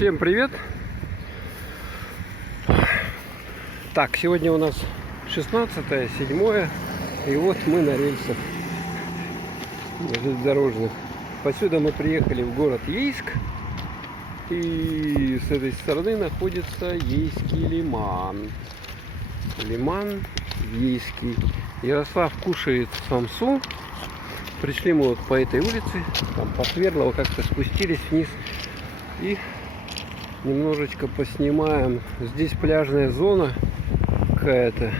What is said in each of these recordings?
Всем привет! Так, сегодня у нас 16-е, 7-е, и вот мы на рельсах железнодорожных. Посюда мы приехали в город Ейск, и с этой стороны находится Ейский лиман. Лиман Ейский. Ярослав кушает самсу. Пришли мы вот по этой улице, там по Свердлову как-то спустились вниз и немножечко поснимаем. Здесь пляжная зона какая-то.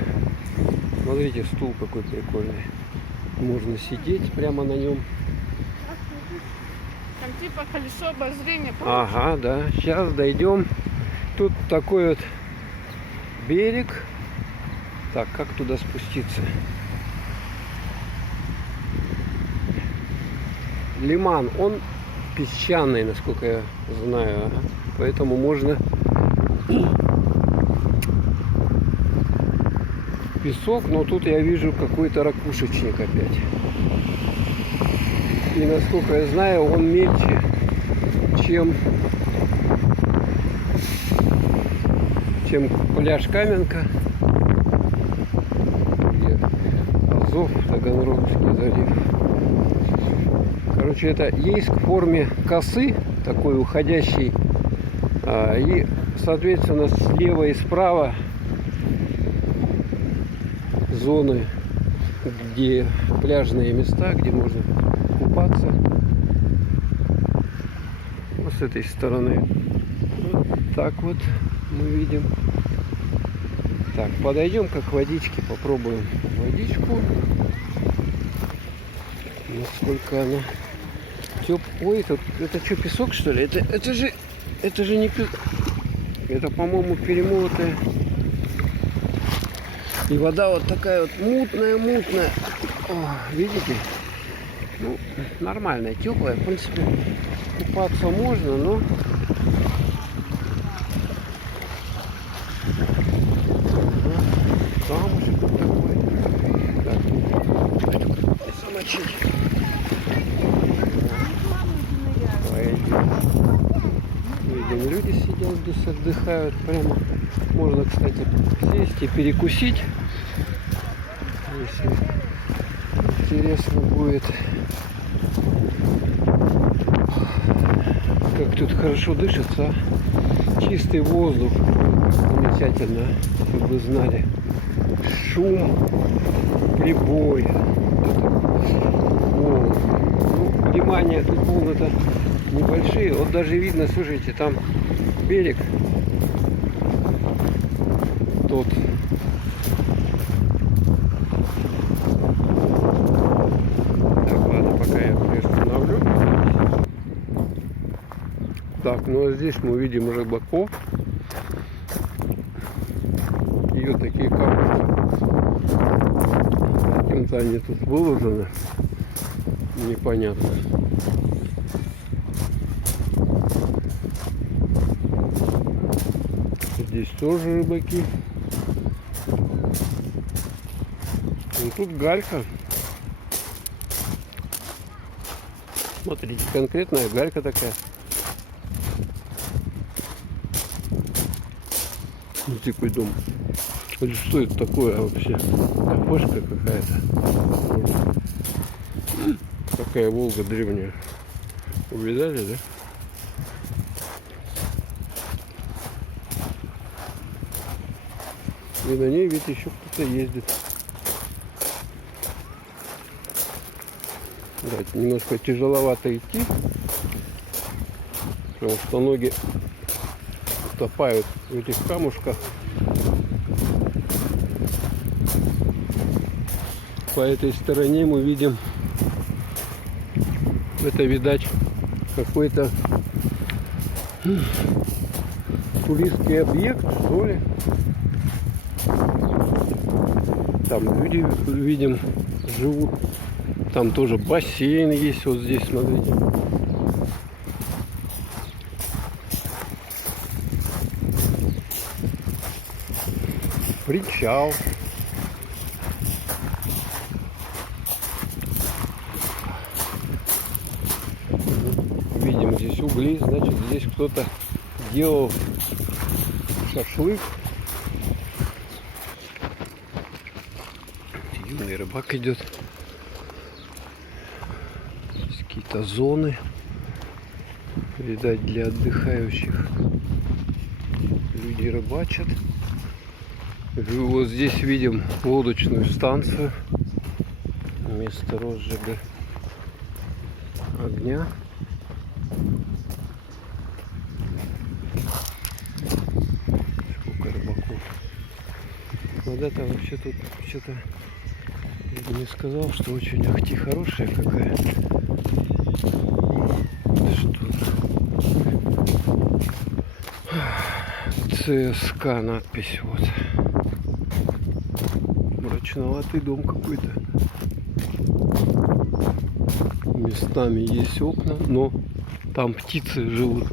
Смотрите, стул какой прикольный. Можно сидеть прямо на нем. Там типа колесо обозрения. Ага, да. Сейчас дойдем. Тут такой вот берег. Так, как туда спуститься? Лиман, он песчаный, насколько я знаю. Поэтому можно песок, но тут я вижу какой-то ракушечник опять. И насколько я знаю, он мельче, чем пляж Каменка. Азов, Таганрогский залив. Короче, это Ейск в форме косы, такой уходящий. И, соответственно, слева и справа зоны, где пляжные места, где можно купаться. Вот с этой стороны. Вот так вот мы видим. Так, подойдем-ка к водичке, попробуем водичку. Насколько она теплая. Ой, это что, песок, что ли? Это же не песок. Это, по-моему, перемолотая. И вода вот такая вот мутная. О, видите? Ну, нормальная, теплая. В принципе, купаться можно, но... Камушек вот такой. Так, замочить. Видим, люди сидят здесь, отдыхают. Прямо можно, кстати, сесть и перекусить, если интересно будет. Как тут хорошо дышится. Чистый воздух. Замечательно, чтобы вы знали. Шум прибоя. Ну, внимание, тут волны-то небольшие. Вот даже видно, слушайте, там берег тот. Так, ладно, пока я приостановлю. Так, ну а здесь мы видим рыбаков. И вот такие камушки. Каким-то они тут выложены. Непонятно. Здесь тоже рыбаки. И тут галька. Смотрите, конкретная галька такая. Такой дом. Или что это такое вообще? Кафешка какая-то. Такая Волга древняя. Увидали, да? И на ней ведь еще кто-то ездит. Да, немножко тяжеловато идти, потому что ноги утопают в этих камушках. По этой стороне мы видим, это, видать, какой-то туристский объект, что ли. Там люди, видим, живут. Там тоже бассейн есть, вот здесь, смотрите. Причал. Видим здесь угли, значит, здесь кто-то делал шашлык. Юный рыбак идет. Есть какие-то зоны, видать, для отдыхающих. Люди рыбачат. Вот здесь видим лодочную станцию. Место розжига огня. Сколько рыбаков. Вода-то вообще тут что-то не сказал, что очень ахти хорошая какая. Что? ЦСК надпись вот. Мрачноватый дом какой-то. Местами есть окна, но там птицы живут.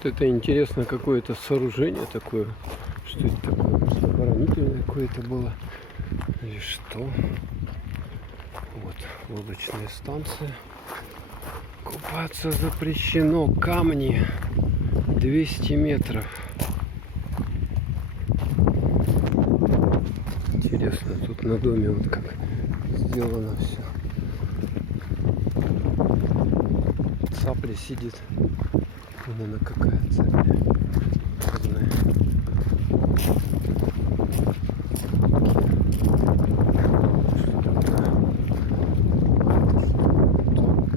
Вот это интересно, какое-то сооружение такое. Что это такое? Оборонительное какое-то было. Или что? Вот лодочная станция. Купаться запрещено. Камни 200 метров. Интересно, тут на доме вот как сделано все. Цапля сидит. Вон она какая цапля. Не знаю.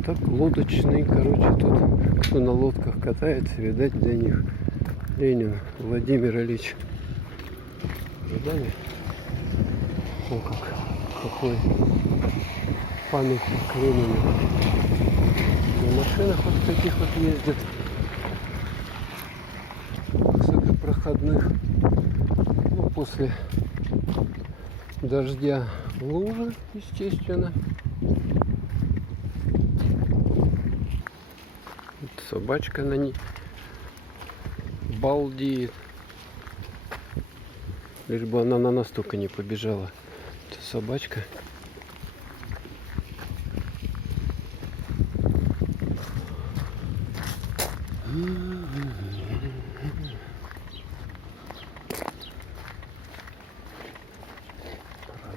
Так, лодочный, короче, тут кто на лодках катается, видать, для них Ленин Владимир Ильич. Видали? О, какой памятник Ленину. На машинах вот таких вот ездят. Высокопроходных. Ну, после дождя лужи, естественно. Вот собачка на ней балдеет. Лишь бы она на нас только не побежала. Это собачка.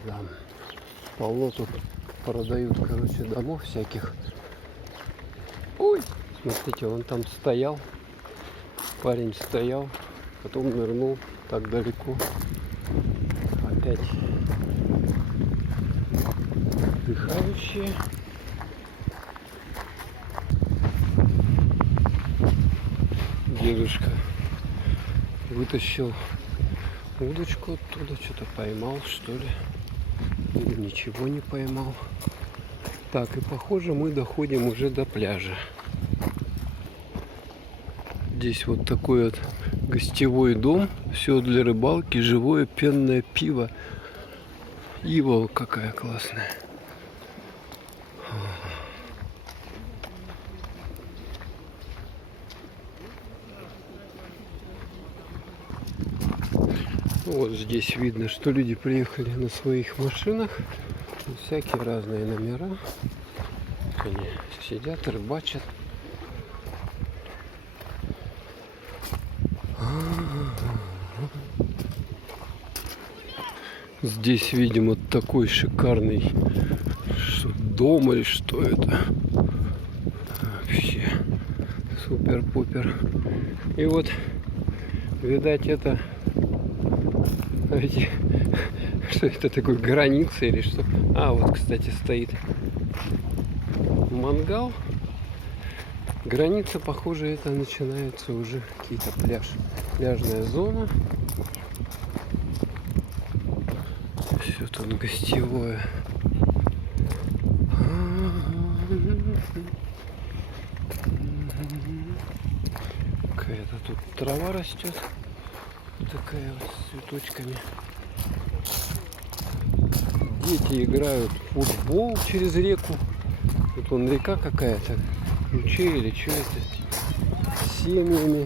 Продам. Полно тут продают, короче, домов всяких. Ой, смотрите, он там стоял. Парень стоял, потом нырнул так далеко. Опять отдыхающие. Дедушка вытащил удочку оттуда, что-то поймал, что ли. Или ничего не поймал. Так, и похоже, мы доходим уже до пляжа. Здесь вот такой вот гостевой дом. Все для рыбалки, живое пенное пиво. Ива какая классная. Вот здесь видно, что люди приехали на своих машинах. Всякие разные номера. Они сидят, рыбачат. Здесь, видимо, такой шикарный дом или что это. Вообще супер-пупер. И вот, видать, это эти, что это такое, граница или что? А, вот, кстати, стоит мангал. Граница, похоже, это начинается уже какие-то пляжная зона. Все тут гостевое. Какая-то тут трава растет. Такая вот с цветочками. Дети играют в футбол через реку. Вот вон река какая-то. Ручей или что это? С семьями.